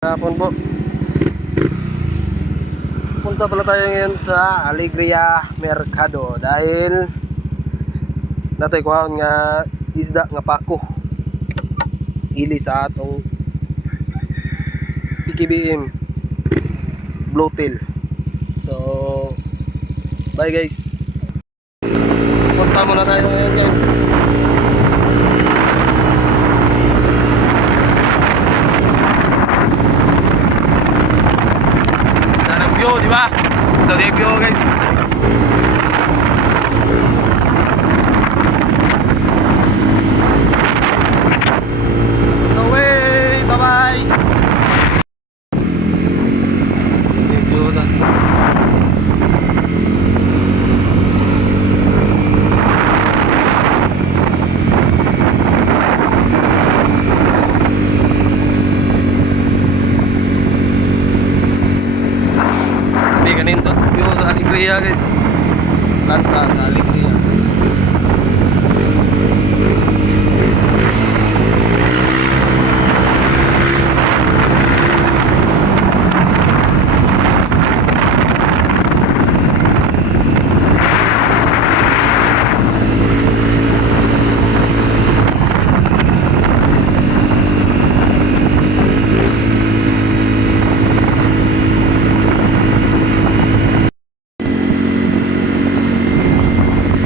Hapon po. Punta pala tayo ngayon sa Alegria Mercado dahil natay kuhaon nga isda nga pako. Ili sa atong PKBM Bluetail. So, bye guys. Punta muna tayo ngayon guys. View, di ba? Ito yung view guys. No way, bye bye. View sa ganito view sa Alegria guys. Planta sa Alegria.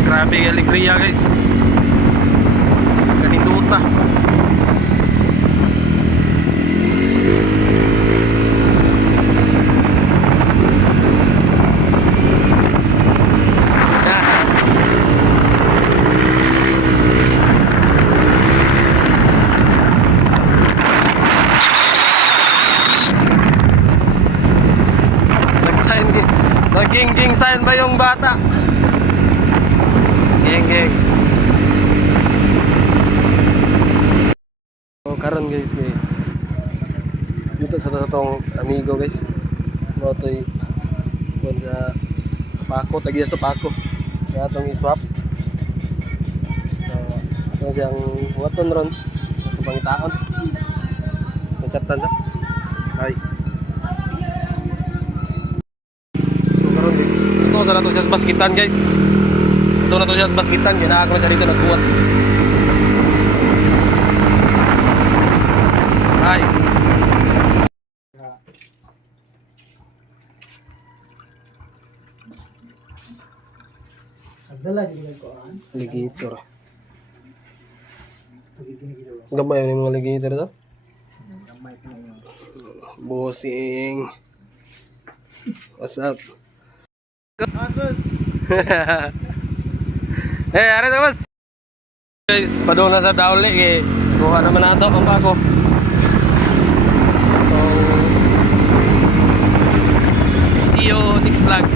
Grabe yung Alegria guys. Kaninduta. Nag-sign din. Nag-ging-ging sign ba yung bata? Geng. So karon guys dito sa tatong amigo guys. Motoy kon sa Pako, tagiya sa Pako. Kaya atong i-swap. So siyang waton ron pang taon. Konceptan sa. Hi. So karon guys, ito sa nato siya basketan guys. Ito na to siya sa basketan, ginaako na siya dito nagkuwat. Ay. Agdala din ko an. Alligator. Gamay yung mga alligator to. Gamay pa yun. Bossing. What's up? Agus. Are na boss. Guys, padung na sa Dauli eh. Kuha naman nato ang bako. So, see you next vlog.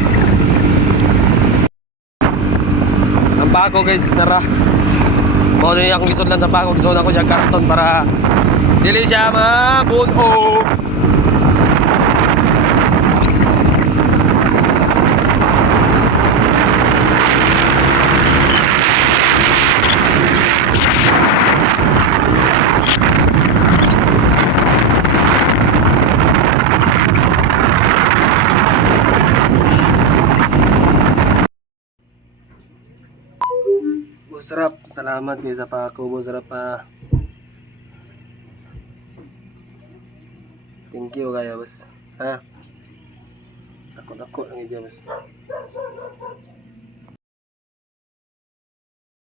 Ang bako guys, tara. Mo din akong isod lang sa bako, isod ako siya karton para dili siya mabunog. Sarap, salamat guys sa pako, sarap pa. Thank you kayo boss. Ha? Ako lang dyan boss.